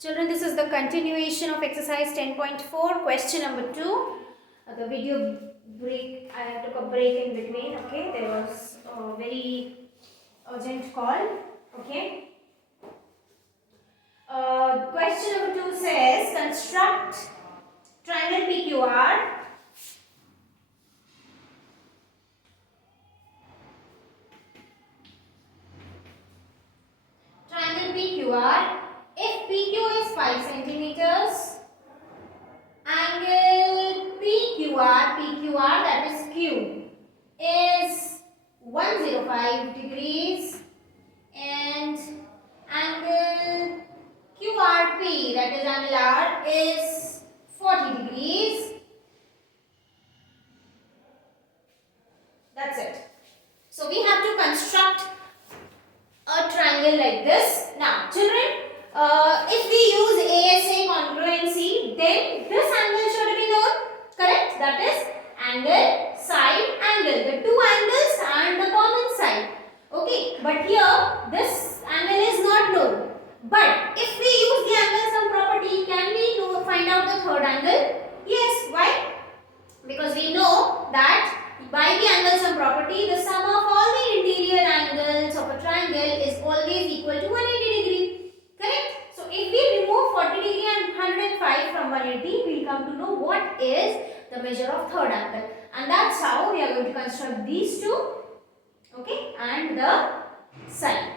Children, this is the continuation of exercise 10.4, question number 2. The video break, I took a break in between, okay. There was a very urgent call, okay. Question number 2 says, construct triangle PQR. Triangle PQR. If PQ is 5 centimeters, angle PQR, that is Q, is 105 degrees, and angle QRP, that is angle R, is 40 degrees. That's it. So we have to construct a triangle like this. Now children, if we use ASA congruency, then this angle should be known, correct? That is angle, side, angle, the two angles and the common side. Okay, but here this angle is not known. But if we use the angle sum property, can we find out the third angle? Yes. Why? Because we know that by the angle sum property, the sum of all the interior angles of a triangle is always equal to 180 degree. Correct? So if we remove 40 degree and 105 from 180, we will come to know what is the measure of third angle. And that's how we are going to construct these two. Okay? And the side.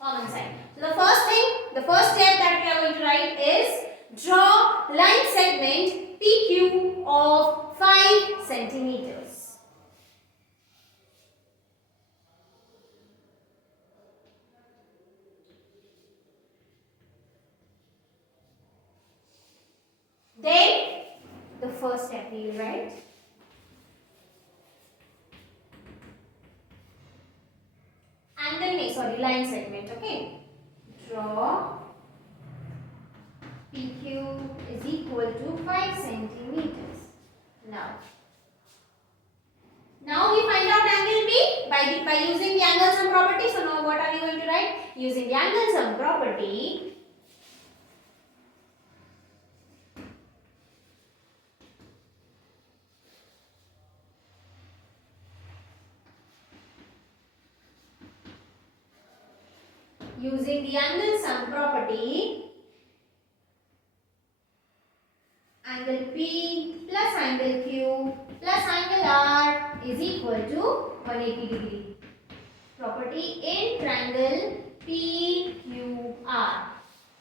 Common side. So the first step that we are going to write is draw line segment PQ of 5 centimeters. Then the first step we will write line segment. Okay, draw PQ is equal to 5 centimeters. Now we find out angle P by using the angle sum property. So now what are we going to write? Using the angle sum property, angle P plus angle Q plus angle R is equal to 180 degree. Property in triangle PQR.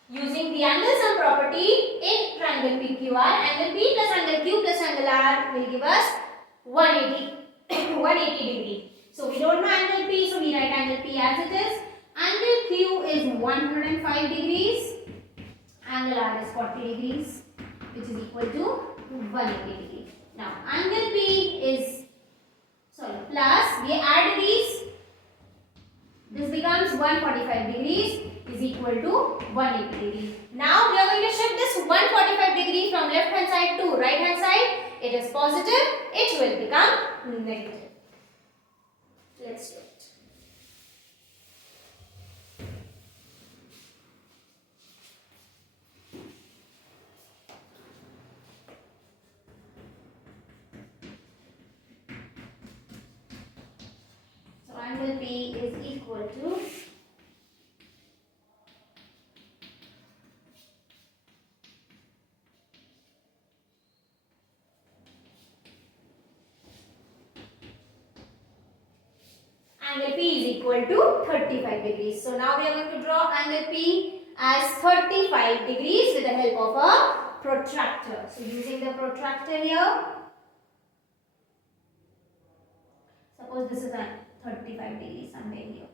Using the angle sum property in triangle PQR, angle P plus angle Q plus angle R will give us 180 degree. So we don't know angle P, so we write angle P as it is. Angle Q is 105 degrees. Angle R is 40 degrees, which is equal to 180 degrees. Now angle P is plus, we add these. This becomes 145 degrees is equal to 180 degrees. Now we are going to shift this 145 degrees from left hand side to right hand side. It is positive, it will become negative. Let's do it. So angle P is equal to angle P is equal to 35 degrees. So now we are going to draw angle P as 35 degrees with the help of a protractor. So using the protractor here, suppose this is a 35 degrees somewhere here.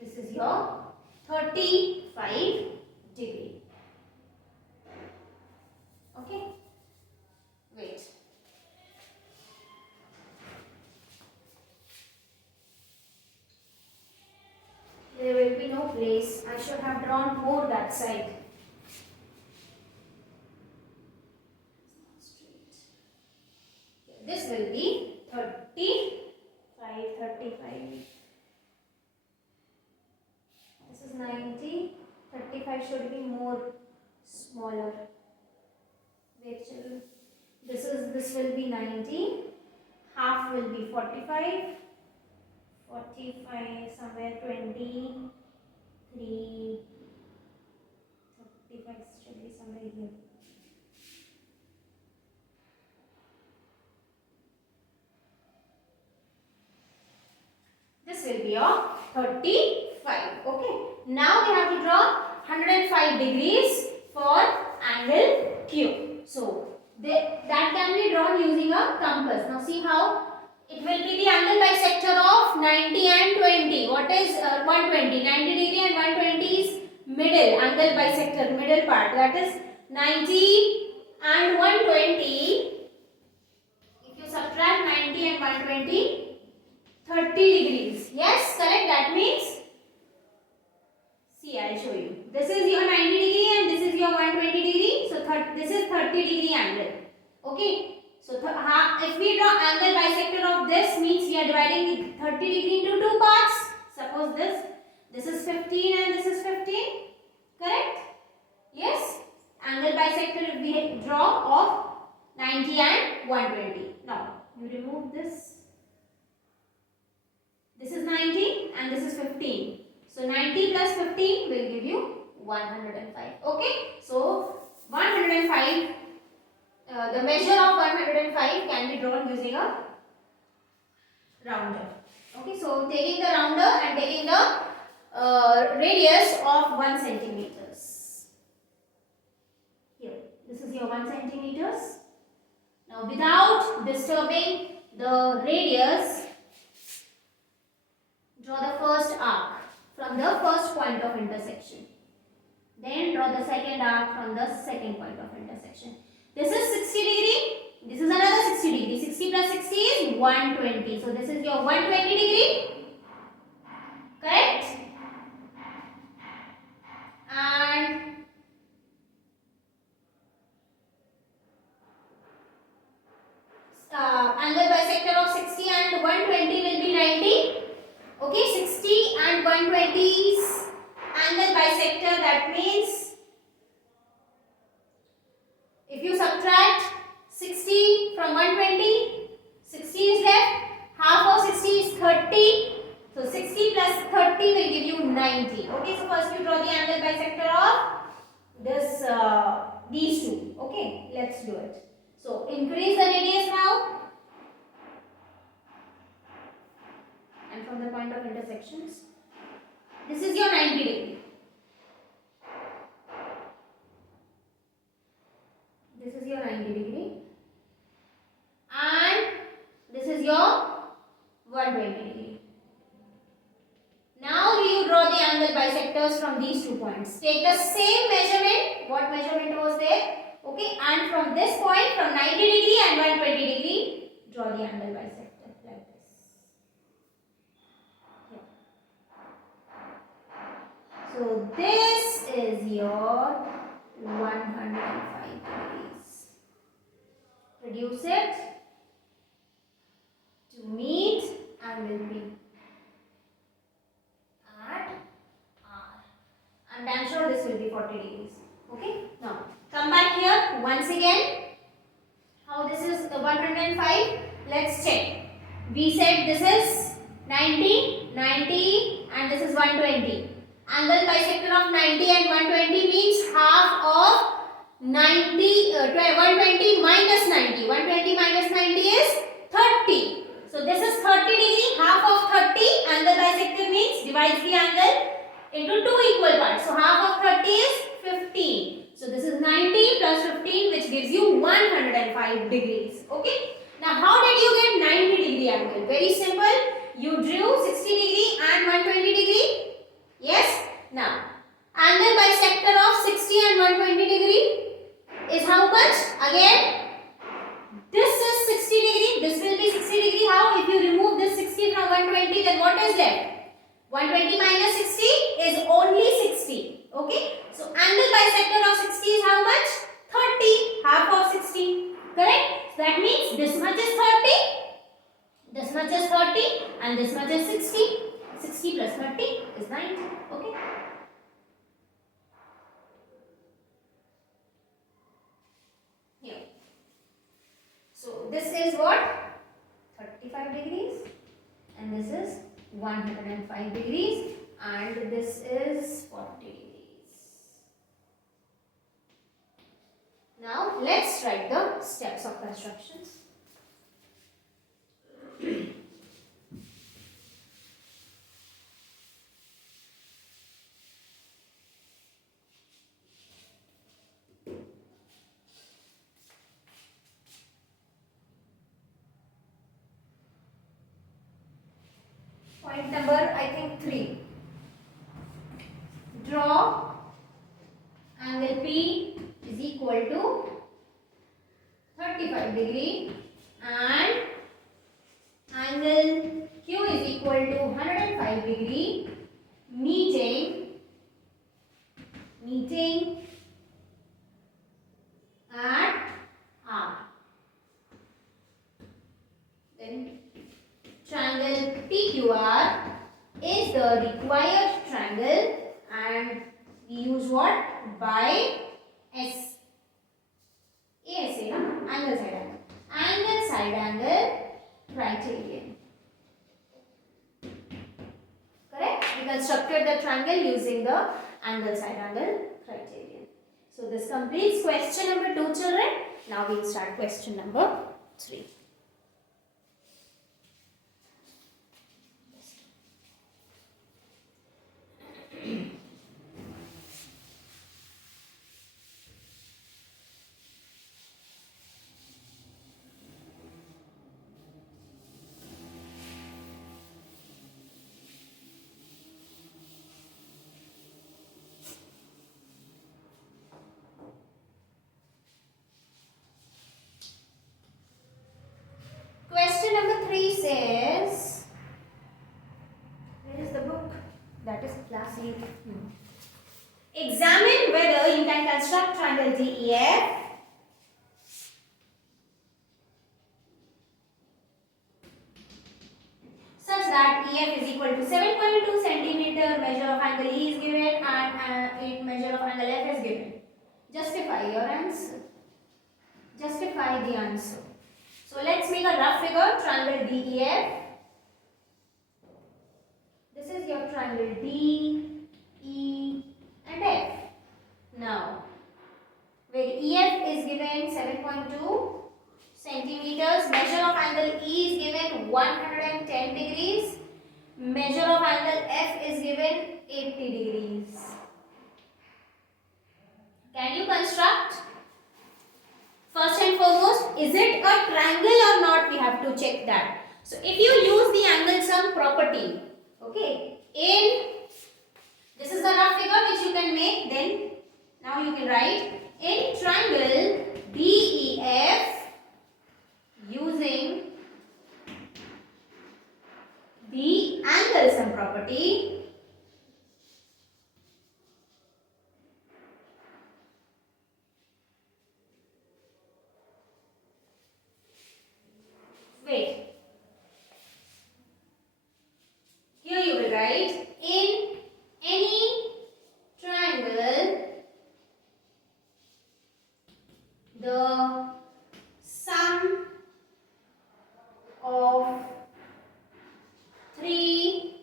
This is your 35 degree. Okay. Wait. There will be no place. I should have drawn more that side. This will be 35. 105 should be more smaller. Wait, children. This will be 90. Half will be 45. 45 somewhere 23. 35 should be somewhere here. This will be your 35. Okay. Now we have to draw 105 degrees for angle Q. So that can be drawn using a compass. Now see how it will be the angle bisector of 90 and 20. What is 120? 90 degree and 120 is middle angle bisector, middle part. That is 90 and 120. If you subtract 90 and 120, 30 degrees. Yes, correct. That means, see, I'll show you. This is your 90 degree and this is your 120 degree. So this is 30 degree angle. Okay. So if we draw angle bisector of this, means we are dividing 30 degree into two parts. Suppose this is 15 and this is 15. Correct? Yes. Angle bisector we draw of 90 and 120. Now you remove this. This is 90 and this is 15. So 90 plus 15 will give you 105. Okay. So 105. The measure of 105 can be drawn using a rounder. Okay, so taking the rounder and taking the radius of 1 centimeters. Here, this is your 1 centimeters. Now, without disturbing the radius, draw the first arc from the first point of intersection. Then draw the second arc from the second point of intersection. This is 60 degree. This is another 60 degree. 60 plus 60 is 120. So this is your 120 degree. Correct? And angle bisector of 60 and 120 will be 90. Okay, 60 and 120's angle bisector, that means if you subtract 60 from 120, 60 is left, half of 60 is 30, so 60 plus 30 will give you 90. Okay, so first you draw the angle bisector of these two. Okay, let's do it. So increase the radius now, and from the point of intersections, this is your 90 degree. This is your 90 degree and this is your 120 degree. Now you draw the angle bisectors from these 2 points. Take the same measurement, what measurement was there, okay, and from this point, from 90 degree and 120 degree, draw the angle bisector like this. Here. So this is your 105 degrees. Reduce it to meet angle B at R. And I'm sure this will be 40 degrees. Okay. Now come back here once again. How this is the 105? Let's check. We said this is 90, 90 and this is 120. Angle bisector of 90 and 120 means half of 120 minus 90. 120 minus 90 is 30. So this is 30 degree, half of 30. Angle bisector means divides the angle into two equal parts. So half of 30 is 15. So this is 90 plus 15, which gives you 105 degrees. Okay. Now how did you get 90 degree angle? Very simple. You drew 60 degree and 120 degree. Yes. Now angle bisector of 60 and 120 degree is how much? Again, this is 60 degree. This will be 60 degree. How? If you remove this 60 from 120, then what is left? 120 minus 60 is only 60. Okay. So angle bisector of 60 is how much? 30. Half of 60. Correct? So that means this much is 30. This much is 30 and this much is 60. 60 plus 30 is 90. Okay. this is what? 35 degrees and this is 105 degrees and this is 40 degrees. Now let's write the steps of constructions. Point number, I think 3. Draw angle P is equal to 35 degree and angle Q is equal to 105 degree meeting at R. Then triangle PQR is the required triangle and we use what? By S. ASA, no? Angle side angle. Angle side angle criterion. Correct? We constructed the triangle using the angle side angle criterion. So this completes question number 2, children. Now we'll start question number 3. Question number 3 says, where is the book? That is class 8. Examine whether you can construct triangle DEF such that EF is equal to 7.2 centimeter, measure of angle E is given and measure of angle F is given. Justify your answer. Justify the answer. So let's make a rough figure, triangle DEF. This is your triangle D, E and F. Now, where EF is given 7.2 centimeters, measure of angle E is given 110 degrees, measure of angle F is given 80 degrees. Can you construct? First and foremost, is it a triangle or not? We have to check that. So, if you use the angle sum property, okay, this is the rough figure which you can make, then now you can write in triangle DEF using the angle sum property. Wait. Here you will write in any triangle the sum of 3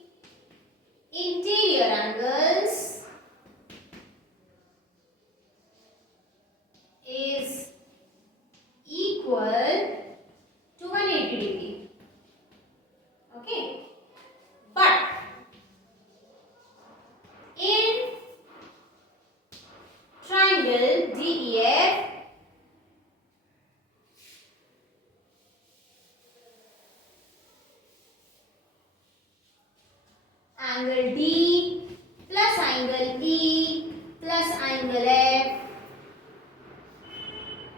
interior angles is equal to 180 degree. Okay. But in triangle DEF, angle D plus angle E plus angle F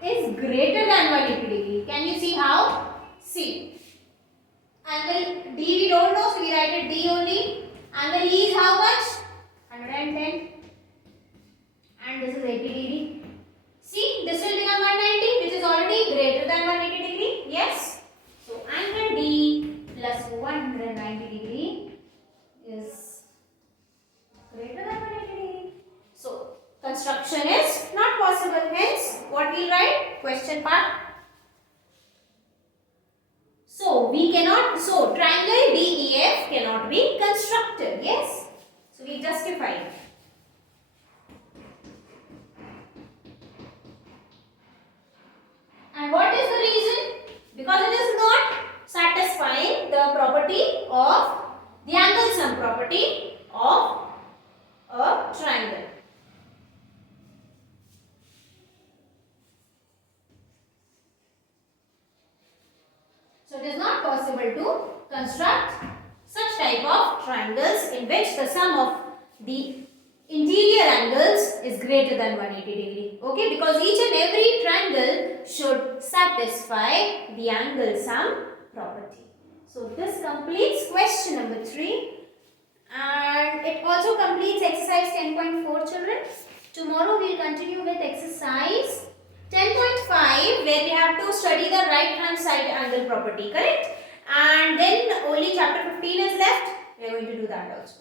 is greater than 180 degree. Can you see how? See. Angle D we don't know, so we write it D only. Angle E is how much? 110. And this is 80 degree. See, this will become 190, which is already greater than 180 degree. Yes. So angle D plus 190 degree is greater than 180 degree. So construction is not possible. Hence, what we write? Question part. the angle sum property of a triangle. So it is not possible to construct such type of triangles in which the sum of the interior angles is greater than 180 degree. Okay, because each and every triangle should satisfy the angle sum property. So this completes question number 3, and it also completes exercise 10.4, children. Tomorrow we will continue with exercise 10.5, where we have to study the right hand side angle property, correct? And then only chapter 15 is left. We are going to do that also.